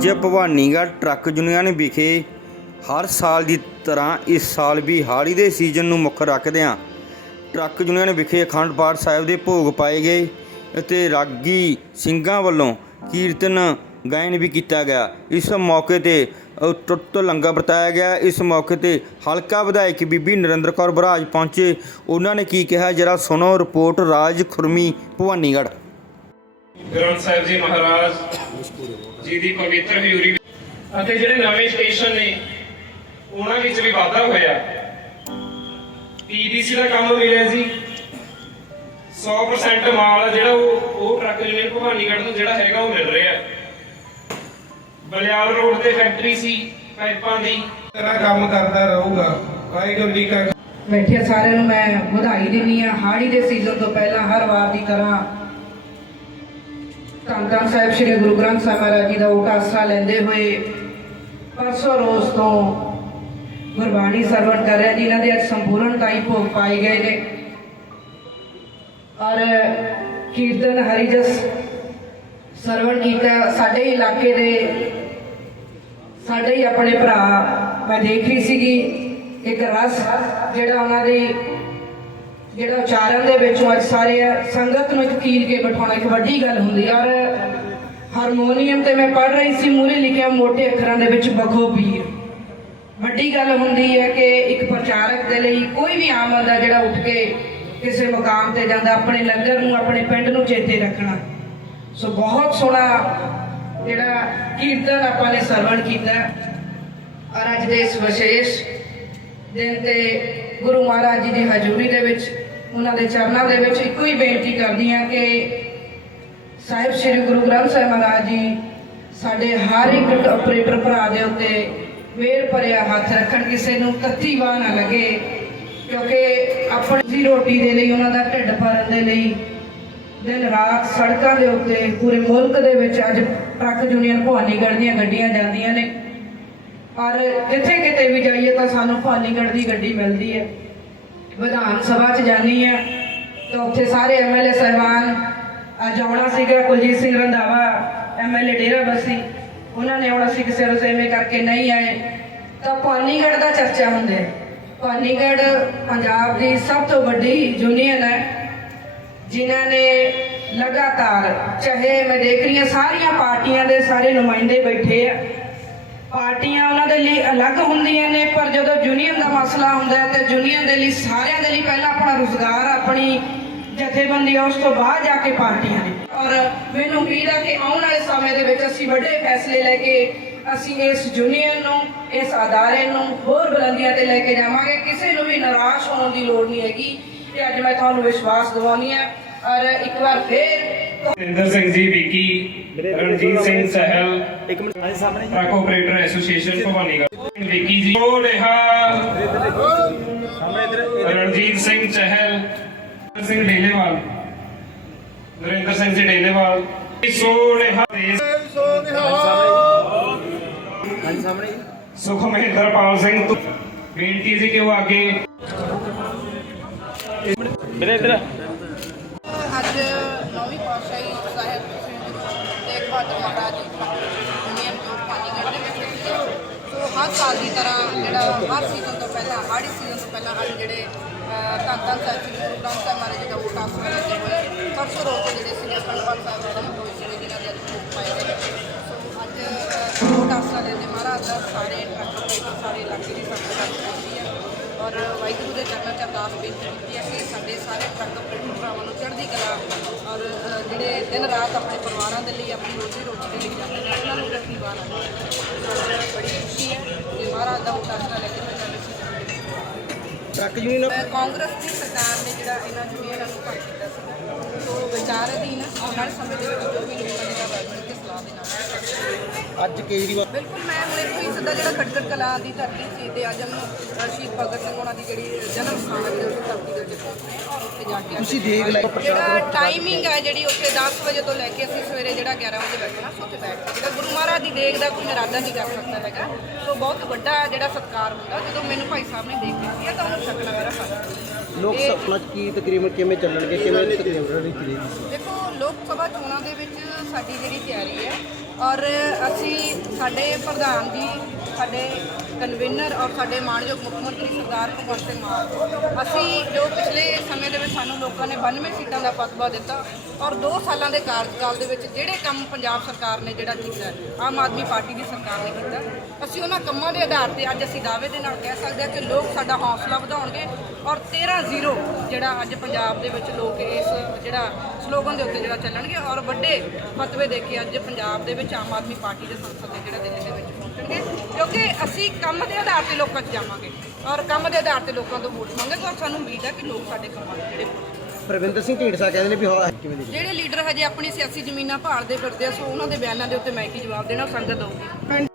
ਅੱਜ Bhawanigarh truck union ਵਿਖੇ ਹਰ ਸਾਲ ਦੀ ਤਰ੍ਹਾਂ ਇਸ ਸਾਲ ਵੀ ਹਾੜੀ ਦੇ ਸੀਜ਼ਨ ਨੂੰ ਮੁੱਖ ਰੱਖਦਿਆਂ ਟਰੱਕ ਯੂਨੀਅਨ ਵਿਖੇ ਅਖੰਡ ਪਾਠ ਸਾਹਿਬ ਦੇ ਭੋਗ ਪਾਏ ਗਏ ਅਤੇ ਰਾਗੀ ਸਿੰਘਾਂ ਵੱਲੋਂ ਕੀਰਤਨ ਗਾਇਨ ਵੀ ਕੀਤਾ ਗਿਆ। ਇਸ ਮੌਕੇ ਤੇ ਟੁੱਟ ਲੰਗਰ ਵਰਤਾਇਆ ਗਿਆ। ਇਸ ਮੌਕੇ ਤੇ ਹਲਕਾ ਵਿਧਾਇਕ ਬੀਬੀ ਨਰਿੰਦਰ ਕੌਰ ਬਰਾਜ ਪਹੁੰਚੇ। ਉਹਨਾਂ ਨੇ ਕੀ ਕਿਹਾ, ਜਰਾ ਸੁਣੋ ਰਿਪੋਰਟ ਰਾਜ ਖੁਰਮੀ, ਭਵਾਨੀਗੜ੍ਹ। ਗ੍ਰੰਥ ਸਾਹਿਬ ਜੀ ਮਹਾਰਾਜ ਜੀ ਦੀ ਪਵਿੱਤਰ ਹਜ਼ੂਰੀ ਅਤੇ ਜਿਹੜੇ ਨਵੇਂ ਸਟੇਸ਼ਨ ਨੇ ਉਹਨਾਂ ਵਿੱਚ ਵੀ ਵਾਧਾ ਹੋਇਆ। ਪੀਡੀਸੀ ਦਾ ਕੰਮ ਮਿਲਿਆ ਜੀ। 100% ਮਾਲ ਆ ਜਿਹੜਾ ਉਹ ਉਹ ਟਰੱਕ ਯੂਨੀਅਨ ਭਵਾਨੀਗੜ੍ਹ ਤੋਂ ਜਿਹੜਾ ਹੈਗਾ ਉਹ ਮਿਲ ਰਿਹਾ। ਬਲਿਆਲ ਰੋਡ ਤੇ ਫੈਕਟਰੀ ਸੀ ਪਾਈਪਾਂ ਦੀ। ਤਰ੍ਹਾਂ ਕੰਮ ਕਰਦਾ ਰਹੂਗਾ। ਵਾਹਿਗੁਰੂ ਜੀ ਕਾ ਬੈਠੇ ਸਾਰਿਆਂ ਨੂੰ ਮੈਂ ਵਧਾਈ ਦਿੰਦੀ ਆ ਹਾੜੀ ਦੇ ਸੀਜ਼ਨ ਤੋਂ ਪਹਿਲਾਂ ਹਰ ਵਾਰ ਦੀ ਤਰ੍ਹਾਂ ਧੰਨ ਧੰਨ ਸਾਹਿਬ ਸ੍ਰੀ ਗੁਰੂ ਗ੍ਰੰਥ ਸਾਹਿਬ ਮਹਾਰਾਜ ਜੀ ਦਾ ਓਟ ਆਸਰਾ ਲੈਂਦੇ ਹੋਏ ਪਰਸੋਂ ਰੋਜ਼ ਤੋਂ ਗੁਰਬਾਣੀ ਸਰਵਣ ਕਰ ਰਿਹਾ ਜਿਨ੍ਹਾਂ ਦੇ ਅੱਜ ਸੰਪੂਰਨ ਤਾਈ ਭੋਗ ਪਾਏ ਗਏ ਨੇ। ਔਰ ਕੀਰਤਨ ਹਰੀਜਸ ਸਰਵਣ ਕੀਤਾ। ਸਾਡੇ ਇਲਾਕੇ ਦੇ ਸਾਡੇ ਹੀ ਆਪਣੇ ਭਰਾ, ਮੈਂ ਦੇਖ ਰਹੀ ਸੀਗੀ, ਇੱਕ ਰਸ ਜਿਹੜਾ ਉਹਨਾਂ ਦੀ ਜਿਹੜਾ ਉਚਾਰਨ ਦੇ ਵਿੱਚੋਂ ਅੱਜ ਸਾਰੇ ਸੰਗਤ ਨੂੰ ਇੱਕ ਕੀਲ ਕੇ ਬਿਠਾਉਣਾ ਇੱਕ ਵੱਡੀ ਗੱਲ ਹੁੰਦੀ ਹੈ। ਔਰ ਹਾਰਮੋਨੀਅਮ ਤੇ ਮੈਂ ਪੜ ਰਹੀ ਸੀ ਮੂਰੇ ਲਿਖਿਆ ਮੋਟੇ ਅੱਖਰਾਂ ਦੇ ਵਿੱਚ ਬਖੋ ਪੀਰ। ਵੱਡੀ ਗੱਲ ਹੁੰਦੀ ਹੈ ਕਿ ਇੱਕ ਪ੍ਰਚਾਰਕ ਦੇ ਲਈ ਕੋਈ ਵੀ ਆਮ ਬੰਦਾ ਜਿਹੜਾ ਉੱਠ ਕੇ ਕਿਸੇ ਮੁਕਾਮ ਤੇ ਜਾਂਦਾ, ਆਪਣੇ ਲੰਗਰ ਨੂੰ, ਆਪਣੇ ਪਿੰਡ ਨੂੰ ਚੇਤੇ ਰੱਖਣਾ। ਸੋ ਬਹੁਤ ਸੋਹਣਾ ਜਿਹੜਾ ਕੀਰਤਨ ਆਪਾਂ ਨੇ ਸਰਵਣ ਕੀਤਾ। ਔਰ ਅੱਜ ਦੇ ਇਸ ਵਿਸ਼ੇਸ਼ ਦਿਨ ਤੇ ਗੁਰੂ ਮਹਾਰਾਜ ਜੀ ਦੀ ਹਜ਼ੂਰੀ ਦੇ ਵਿੱਚ, ਉਹਨਾਂ ਦੇ ਚਰਨਾਂ ਦੇ ਵਿੱਚ ਇੱਕੋ ਹੀ ਬੇਨਤੀ ਕਰਦੀ ਹਾਂ ਕਿ ਸਾਹਿਬ ਸ੍ਰੀ ਗੁਰੂ ਗ੍ਰੰਥ ਸਾਹਿਬ ਮਹਾਰਾਜ ਜੀ ਸਾਡੇ ਹਰ ਇੱਕ ਆਪਰੇਟਰ ਭਰਾ ਦੇ ਉੱਤੇ ਮਿਹਰ ਭਰਿਆ ਹੱਥ ਰੱਖਣ, ਕਿਸੇ ਨੂੰ ਤੱਤੀ ਵਾਹ ਨਾ ਲੱਗੇ, ਕਿਉਂਕਿ ਆਪਣੀ ਦੀ ਰੋਟੀ ਦੇ ਲਈ, ਉਹਨਾਂ ਦਾ ਢਿੱਡ ਭਰਨ ਦੇ ਲਈ, ਦਿਨ ਰਾਤ ਸੜਕਾਂ ਦੇ ਉੱਤੇ, ਪੂਰੇ ਮੁਲਕ ਦੇ ਵਿੱਚ ਅੱਜ ਟਰੱਕ ਯੂਨੀਅਨ ਭਵਾਨੀਗੜ੍ਹ ਦੀਆਂ ਗੱਡੀਆਂ ਜਾਂਦੀਆਂ ਨੇ। ਔਰ ਜਿੱਥੇ ਕਿਤੇ ਵੀ ਜਾਈਏ ਤਾਂ ਸਾਨੂੰ ਭਵਾਨੀਗੜ੍ਹ ਦੀ ਗੱਡੀ ਮਿਲਦੀ ਹੈ। ਵਿਧਾਨ ਸਭਾ 'ਚ ਜਾਣੀ ਹੈ। ਤਾਂ ਉੱਥੇ ਸਾਰੇ ਐਮਐਲਏ ਸਹਿਬਾਨ, ਅੱਜ ਆਉਣਾ ਸੀਗਾ ਕੁਲਜੀਤ ਸਿੰਘ ਰੰਧਾਵਾ ਐਮਐਲਏ ਡੇਰਾ ਬਸੀ। ਉਹਨਾਂ ਨੇ ਆਉਣਾ ਅਸੀਂ ਕਿਸੇ ਰਸੇਵੇਂ ਕਰਕੇ ਨਹੀਂ ਆਏ। ਤਾਂ ਭਵਾਨੀਗੜ੍ਹ ਦਾ ਚਰਚਾ ਹੁੰਦੇ ਭਵਾਨੀਗੜ੍ਹ ਪੰਜਾਬ ਦੀ ਸਭ ਤੋਂ ਵੱਡੀ ਯੂਨੀਅਨ ਹੈ, ਜਿਨ੍ਹਾਂ ਨੇ ਲਗਾਤਾਰ, ਚਾਹੇ ਮੈਂ ਦੇਖ ਰਹੀ ਹਾਂ, ਸਾਰੀਆਂ ਪਾਰਟੀਆਂ ਦੇ ਸਾਰੇ ਨੁਮਾਇੰਦੇ ਬੈਠੇ ਆ। ਪਾਰਟੀਆਂ ਉਹਨਾਂ ਦੇ ਲਈ ਅਲੱਗ ਹੁੰਦੀਆਂ ਨੇ ਪਰ ਜਦੋਂ ਯੂਨੀਅਨ ਦਾ ਮਸਲਾ ਹੁੰਦਾ ਹੈ ਤੇ ਯੂਨੀਅਨ ਦੇ ਲਈ ਸਾਰਿਆਂ ਦੇ ਲਈ ਪਹਿਲਾਂ ਆਪਣਾ ਰੁਜ਼ਗਾਰ ਆਪਣੀ ਜਥੇਬੰਦੀ ਆ, ਉਸ ਤੋਂ ਬਾਅਦ ਜਾ ਕੇ ਪਾਰਟੀਆਂ ਨੇ। ਔਰ ਮੈਨੂੰ ਉਮੀਦ ਹੈ ਕਿ ਆਉਣ ਵਾਲੇ ਸਮੇਂ ਦੇ ਵਿੱਚ ਅਸੀਂ ਵੱਡੇ ਫੈਸਲੇ ਲੈ ਕੇ ਅਸੀਂ ਇਸ ਯੂਨੀਅਨ ਨੂੰ ਇਸ ਅਦਾਰੇ ਨੂੰ ਹੋਰ ਬੁਲੰਦੀਆਂ ਤੇ ਲੈ ਕੇ ਜਾਵਾਂਗੇ। ਕਿਸੇ ਨੂੰ ਵੀ ਨਿਰਾਸ਼ ਹੋਣ ਦੀ ਲੋੜ ਨਹੀਂ ਹੈਗੀ ਤੇ ਅੱਜ ਮੈਂ ਤੁਹਾਨੂੰ ਵਿਸ਼ਵਾਸ ਦਿਵਾਉਣੀ ਹੈ। ਔਰ ਇੱਕ ਵਾਰ ਫੇਰ ਇੰਦਰ ਸਿੰਘ ਜੀ ਵਿਕੀ ਰਣਜੀਤ ਸਿੰਘ ਸਹਿਲ ਇੱਕ ਮਿੰਟ ਆਏ ਸਾਹਮਣੇ truck operator association Bhawanigarh Vicky ji ਓ ਰਿਹਾ। ਰਣਜੀਤ ਸਿੰਘ ਚਹਿਲ ਨਰਿੰਦਰ ਸਿੰਘ ਡੇਲੇਵਾਲ। ਨਰਿੰਦਰ ਸਿੰਘ ਜੀ ਡੇਲੇਵਾਲ। ਸੋ ਰਿਹਾ। ਦੇਸ ਸਾਹਮਣੇ ਸੁਖ ਮਹਿੰਦਰਪਾਲ ਸਿੰਘ ਬੇਨਤੀ ਸੀ ਕਿ ਉਹ ਅੱਗੇ ਮੇਰੇ ਇੱਧਰ। ਅੱਜ ਨੌਵੀਂ ਪਾਤਸ਼ਾਹੀ ਸਾਹਿਬ ਸ੍ਰੀ ਗੁਰੂ ਤੇਗ ਬਹਾਦਰ ਮਹਾਰਾਜ ਜੀ ਦੁਨੀਆ ਤੋਂ ਪਾਣੀ ਕੱਢ ਵਿੱਚ ਸੋ। ਹਰ ਸਾਲ ਦੀ ਤਰ੍ਹਾਂ ਜਿਹੜਾ ਹਰ ਸੀਜ਼ਨ ਤੋਂ ਪਹਿਲਾਂ ਹਾੜੀ ਸੀਜ਼ਨ ਤੋਂ ਪਹਿਲਾਂ ਅੱਜ ਜਿਹੜੇ ਅਹ, ਧੰਨ ਧੰਨ ਸਾਹਿਬ ਸ੍ਰੀ ਗੁਰੂ ਗ੍ਰੰਥ ਸਾਹਿਬ ਮਹਾਰਾਜ ਜੀ ਦਾ ਉਹ ਟਾਸ ਲੱਗੇ ਹੋਏ ਪਰਸੋਂ ਰੋਜ਼ ਜਿਹੜੇ ਸੀ ਅਖੰਡ ਪਾਠ ਸਾਹਿਬ ਆਰੰਭ ਹੋਏ ਸੀ ਜਿਨ੍ਹਾਂ ਦੇ ਅੱਜ ਭੋਗ ਪਾਏ ਗਏ ਸੋ ਅੱਜ ਅਹ, ਉਹ ਟਾਸਾ ਲੈਂਦੇ ਮਹਾਰਾਜ ਦਾ ਸਾਰੇ ਟਰੱਕ ਸਾਰੇ ਇਲਾਕੇ ਦੀ ਸੰਗਤ ਅੱਜ ਪਹੁੰਚੀ ਹੈ। ਔਰ ਵਾਹਿਗੁਰੂ ਦੇ ਚਰਨਾਂ 'ਚ ਅਰਦਾਸ ਬੇਨਤੀ ਕੀਤੀ ਹੈ ਕਿ ਸਾਡੇ ਸਾਰੇ ਟਰੱਕ ਆਪਰੇਟਰ ਭਰਾਵਾਂ ਨੂੰ ਚੜ੍ਹਦੀ ਕਲਾ ਔਰ ਅ, ਜਿਹੜੇ ਦਿਨ ਰਾਤ ਆਪਣੇ ਪਰਿਵਾਰਾਂ ਦੇ ਲਈ ਆਪਣੀ ਰੋਜ਼ੀ ਰੋਟੀ ਦੇ ਲਈ ਜਾਂਦੇ ਨੇ ਉਹਨਾਂ ਨੂੰ ਰੱਖੀ ਬਾਣ ਔਰ ਬੜੀ ਖੁਸ਼ੀ ਹੈ ਕਿ ਮਹਾਰਾਜ ਦਾ ਉਤਾਸਰਾ ਲੈ ਕੇ ਮੈਂ ਟਰੱਕ ਯੂਨੀਅਨ ਕਾਂਗਰਸ ਦੀ ਸਰਕਾਰ ਨੇ ਜਿਹੜਾ ਇਹਨਾਂ ਯੂਨੀਅਨਾਂ ਨੂੰ ਘੱਟ ਕੀਤਾ ਸੀ। ਸੋ ਵਿਚਾਰ ਅਧੀਨ ਆਉਣ ਵਾਲੇ ਸਮੇਂ ਦੇ ਵਿੱਚ ਜੋ ਵੀ ਲੋਕਾਂ ਦੇ ਨਾਲ ਮਿਲ ਕੇ ਸਲਾਹ ਦੇ ਨਾਲ। ਅੱਜ ਕੇਜਰੀਵਾਲ ਬਿਲਕੁਲ ਮੈਂ ਇੱਥੋਂ ਹੀ ਸਿੱਧਾ ਜਿਹੜਾ ਖੱਟਰ ਕਲਾ ਦੀ ਧਰਤੀ ਸੀ ਤੇ ਅੱਜ ਨੂੰ ਸ਼ਹੀਦ ਭਗਤ ਸਿੰਘ ਉਹਨਾਂ ਦੀ ਜਿਹੜੀ ਜਨਮ ਸਥਾਨ ਹੈ ਜਿਹੜੀ ਧਰਤੀ ਦੇ ਉੱਤੇ ਪਹੁੰਚੇ ਹਾਂ ਔਰ ਉੱਥੇ ਜਾ ਕੇ ਤੁਸੀਂ ਦੇਖ ਲੈ ਜਿਹੜਾ ਟਾਈਮਿੰਗ ਹੈ ਜਿਹੜੀ ਉੱਥੇ 10 ਵਜੇ ਤੋਂ ਲੈ ਕੇ ਅਸੀਂ ਸਵੇਰੇ ਜਿਹੜਾ 11 ਵਜੇ ਬੈਠਣਾ ਸੋ ਉੱਥੇ ਬੈਠ ਕੇ। ਜਿਹੜਾ ਗੁਰੂ ਮਹਾਰਾਜ ਦੀ ਦੇਖ ਦਾ ਕੋਈ ਇਰਾਦਾ ਨਹੀਂ ਕਰ ਸਕਦਾ ਹੈਗਾ ਸੋ ਬਹੁਤ ਵੱਡਾ ਜਿਹੜਾ ਸਤਿਕਾਰ ਹੁੰਦਾ ਜਦੋਂ ਮੈਨੂੰ ਭਾਈ ਸਾਹਿਬ ਨੇ ਦੇਖ ਦਿੱਤੀ ਹੈ ਤਾਂ ਉਹਨੂੰ ਛਕਣਾ ਮੇਰਾ ਫਰਜ਼ ਲੋਕ ਸਭਾ ਚ ਕੀ ਤਕਰੀਬਨ ਕਿਵੇਂ ਚੱਲਣਗੇ ਕਿਵੇਂ ਤਕਰੀਬਨ ਦੇਖੋ ਲੋਕ ਸਭਾ ਚੋਣਾਂ ਦੇ ਵਿੱਚ ਸਾਡੀ ਜਿਹੜੀ ਤਿਆਰੀ ਹੈ ਔਰ ਅਸੀਂ ਸਾਡੇ ਪ੍ਰਧਾਨ ਜੀ, ਸਾਡੇ ਕਨਵੀਨਰ ਔਰ ਸਾਡੇ ਮਾਨਯੋਗ ਮੁੱਖ ਮੰਤਰੀ ਸਰਦਾਰ ਭਗਵੰਤ ਸਿੰਘ ਮਾਨ, ਅਸੀਂ ਜੋ ਪਿਛਲੇ ਸਮੇਂ ਦੇ ਵਿੱਚ ਸਾਨੂੰ ਲੋਕਾਂ ਨੇ 92 ਸੀਟਾਂ ਦਾ ਫਤਵਾ ਦਿੱਤਾ ਔਰ 2 ਸਾਲਾਂ ਦੇ ਕਾਰਜਕਾਲ ਦੇ ਵਿੱਚ ਜਿਹੜੇ ਕੰਮ ਪੰਜਾਬ ਸਰਕਾਰ ਨੇ ਜਿਹੜਾ ਕੀਤਾ, ਆਮ ਆਦਮੀ ਪਾਰਟੀ ਦੀ ਸਰਕਾਰ ਨੇ ਕੀਤਾ, ਅਸੀਂ ਉਹਨਾਂ ਕੰਮਾਂ ਦੇ ਆਧਾਰ ਤੇ ਅੱਜ ਅਸੀਂ ਦਾਅਵੇ ਦੇ ਨਾਲ ਕਹਿ ਸਕਦੇ ਹਾਂ ਕਿ ਲੋਕ ਸਾਡਾ ਹੌਸਲਾ ਵਧਾਉਣਗੇ ਔਰ 13-0 ਜਿਹੜਾ ਅੱਜ ਪੰਜਾਬ ਦੇ ਵਿੱਚ ਲੋਕ ਇਸ ਜਿਹੜਾ ਸਲੋਗਨ ਦੇ ਉੱਤੇ ਜਿਹੜਾ ਚੱਲਣਗੇ ਔਰ ਵੱਡੇ ਫਤਵੇ ਦੇ ਕੇ ਅੱਜ ਪੰਜਾਬ ਦੇ ਵਿੱਚ ਆਮ ਆਦਮੀ ਪਾਰਟੀ ਦੇ ਸੰਸਦ ਦੇ ਜਿਹੜਾ ਦਿੱਲੀ ਦੇ ਵਿੱਚ ਪਹੁੰਚਣਗੇ ਕਿਉਂਕਿ ਅਸੀਂ ਕੰਮ ਦੇ ਆਧਾਰ ਤੇ ਲੋਕਾਂ 'ਚ ਜਾਵਾਂਗੇ ਔਰ ਕੰਮ ਦੇ ਆਧਾਰ ਤੇ ਲੋਕਾਂ ਤੋਂ ਵੋਟ ਮੰਗਾਂਗੇ ਔਰ ਸਾਨੂੰ ਉਮੀਦ ਹੈ ਕਿ ਲੋਕ ਸਾਡੇ ਕੰਮਾਂ ਦੇ ਜਿਹੜੇ ਪ੍ਰਵਿੰਦਰ ਸਿੰਘ ਢੀਂਡਸਾ ਕਹਿੰਦੇ ਨੇ ਵੀ ਹਾਂ ਕਿਵੇਂ ਦੀ ਜਿਹੜੇ ਲੀਡਰ ਹਜੇ ਆਪਣੀ ਸਿਆਸੀ ਜ਼ਮੀਨਾਂ ਭਾਲਦੇ ਫਿਰਦੇ ਆ ਸੋ ਉਹਨਾਂ ਦੇ ਬਿਆਨਾਂ ਦੇ ਉੱਤੇ ਮੈਂ ਕੀ ਜਵਾਬ ਦੇਣਾ ਸੰਗਤ ਦਊਗੀ